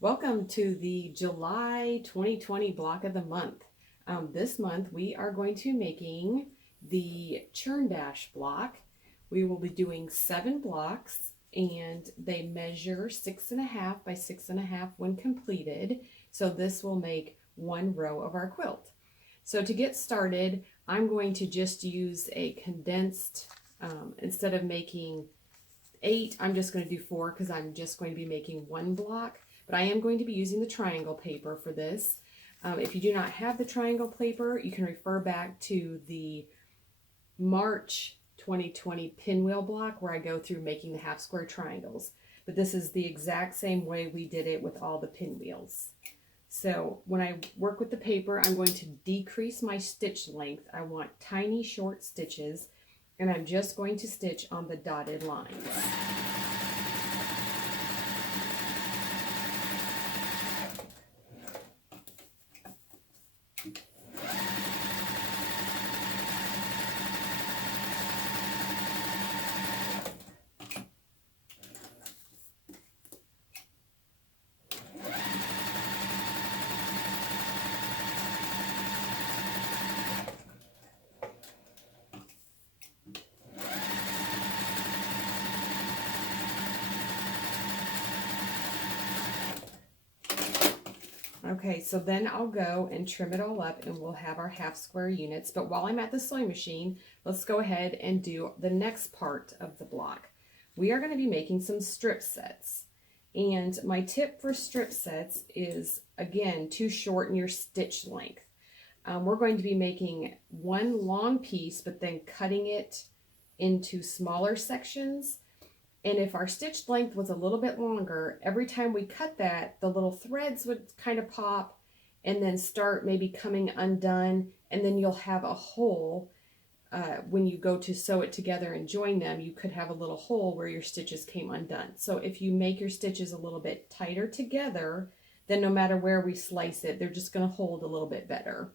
Welcome to the July 2020 block of the month. This month we are going to be making the Churn Dash block. We will be doing 7 blocks and they measure 6.5 by 6.5 when completed. So this will make 1 row of our quilt. So to get started, I'm going to just use a condensed, instead of making 8, I'm just going to do 4 because I'm just going to be making 1 block. But I am going to be using the triangle paper for this. If you do not have the triangle paper, you can refer back to the March 2020 pinwheel block where I go through making the half square triangles. But this is the exact same way we did it with all the pinwheels. So when I work with the paper, I'm going to decrease my stitch length. I want tiny short stitches, and I'm just going to stitch on the dotted lines. Okay, so then I'll go and trim it all up and we'll have our half square units. But while I'm at the sewing machine, let's go ahead and do the next part of the block. We are going to be making some strip sets. And my tip for strip sets is, again, to shorten your stitch length. We're going to be making one long piece, but then cutting it into smaller sections. And if our stitch length was a little bit longer, every time we cut that, the little threads would kind of pop and then start maybe coming undone. And then you'll have a hole when you go to sew it together and join them. You could have a little hole where your stitches came undone. So if you make your stitches a little bit tighter together, then no matter where we slice it, they're just going to hold a little bit better.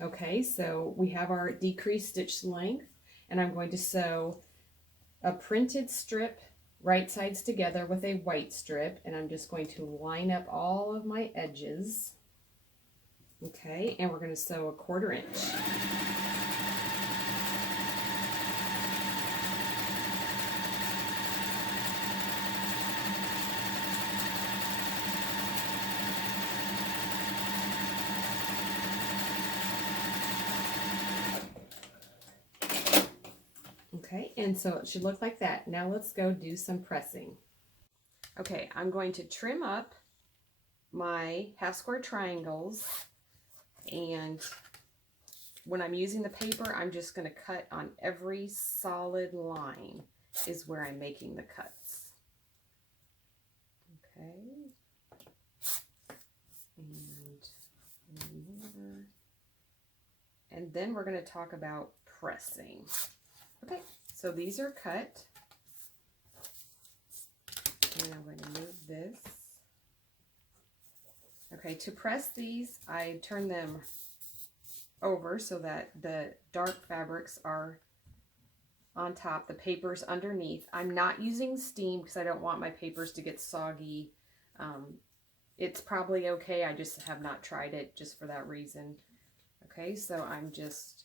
Okay, so we have our decreased stitch length, and I'm going to sew a printed strip right sides together with a white strip, and I'm just going to line up all of my edges. Okay, and we're going to sew 1/4 inch. Okay, and so it should look like that. Now let's go do some pressing. Okay, I'm going to trim up my half square triangles, and when I'm using the paper, I'm just going to cut on every solid line is where I'm making the cuts. Okay, and then we're going to talk about pressing. Okay, so these are cut, and I'm going to move this. Okay, to press these, I turn them over so that the dark fabrics are on top, the paper's underneath. I'm not using steam because I don't want my papers to get soggy. It's probably okay, I just have not tried it just for that reason. Okay, so I'm just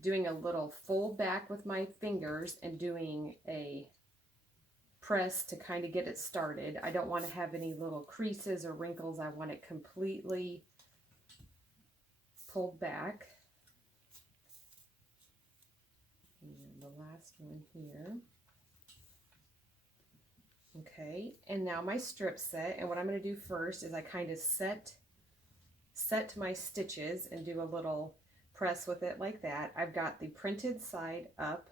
doing a little fold back with my fingers and doing a press to kind of get it started. I don't want to have any little creases or wrinkles. I want it completely pulled back. And the last one here. Okay, and now my strip set, and what I'm going to do first is I kind of set my stitches and do a little press with it like that. I've got the printed side up,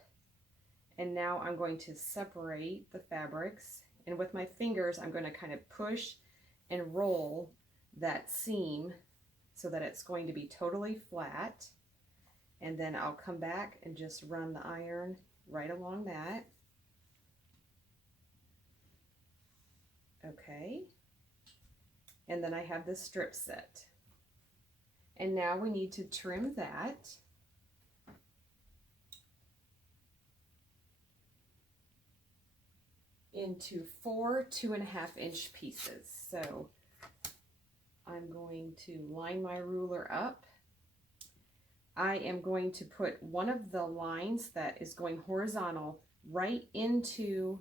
and now I'm going to separate the fabrics, and with my fingers I'm going to kind of push and roll that seam so that it's going to be totally flat, and then I'll come back and just run the iron right along that. Okay, and then I have this strip set. And now we need to trim that. Into 4 2.5 inch pieces. So I'm going to line my ruler up. I am going to put one of the lines that is going horizontal right into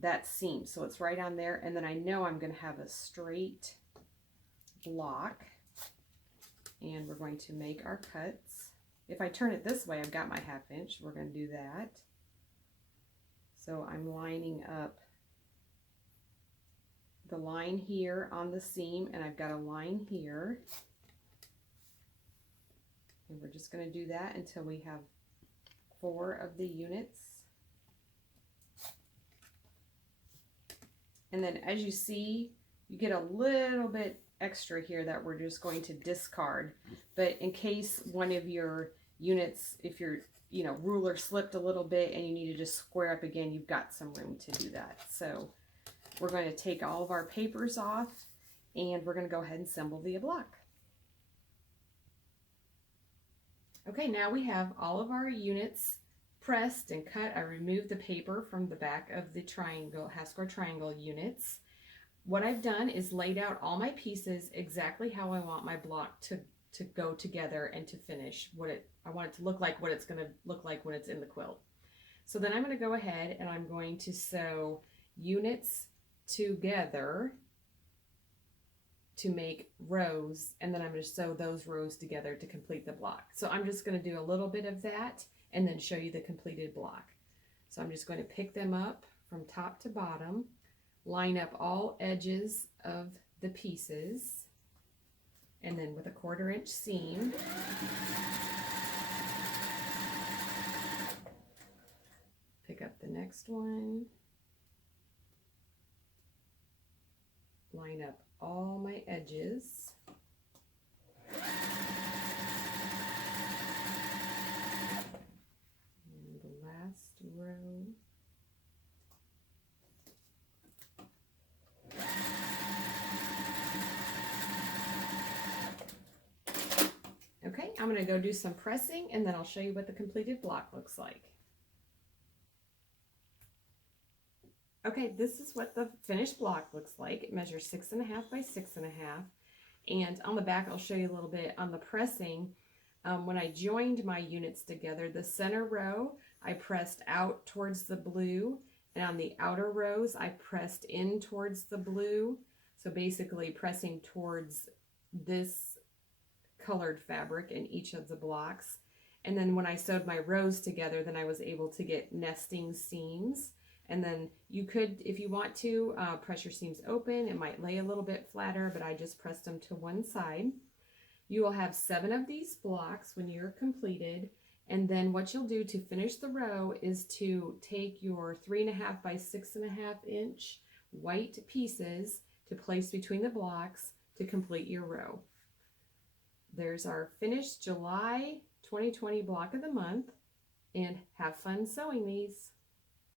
that seam. So it's right on there, and then I know I'm going to have a straight block, and we're going to make our cuts. If I turn it this way, I've got my 1/2 inch. We're going to do that. So I'm lining up the line here on the seam, and I've got a line here. And we're just going to do that until we have 4 of the units. And then as you see, you get a little bit extra here that we're just going to discard. But in case one of your units, if your ruler slipped a little bit and you need to just square up again, you've got some room to do that. So we're going to take all of our papers off, and we're going to go ahead and assemble the block. Okay, now we have all of our units pressed and cut. I removed the paper from the back of the triangle, 1/2 square triangle units. What I've done is laid out all my pieces exactly how I want my block to go together and to finish I want it to look like what it's going to look like when it's in the quilt. So then I'm going to go ahead and I'm going to sew units together to make rows, and then I'm going to sew those rows together to complete the block. So I'm just going to do a little bit of that and then show you the completed block. So I'm just going to pick them up from top to bottom, line up all edges of the pieces, and then with a 1/4 inch seam, pick up the next one, line up all my edges, and the last row. Okay, I'm going to go do some pressing, and then I'll show you what the completed block looks like. Okay, this is what the finished block looks like. It measures 6.5 by 6.5. And on the back, I'll show you a little bit on the pressing. When I joined my units together, the center row, I pressed out towards the blue, and on the outer rows, I pressed in towards the blue. So basically pressing towards this colored fabric in each of the blocks. And then when I sewed my rows together, then I was able to get nesting seams. And then you could, if you want to, press your seams open. It might lay a little bit flatter, but I just pressed them to one side. You will have 7 of these blocks when you're completed. And then what you'll do to finish the row is to take your 3.5 by 6.5 inch white pieces to place between the blocks to complete your row. There's our finished July 2020 block of the month, and have fun sewing these.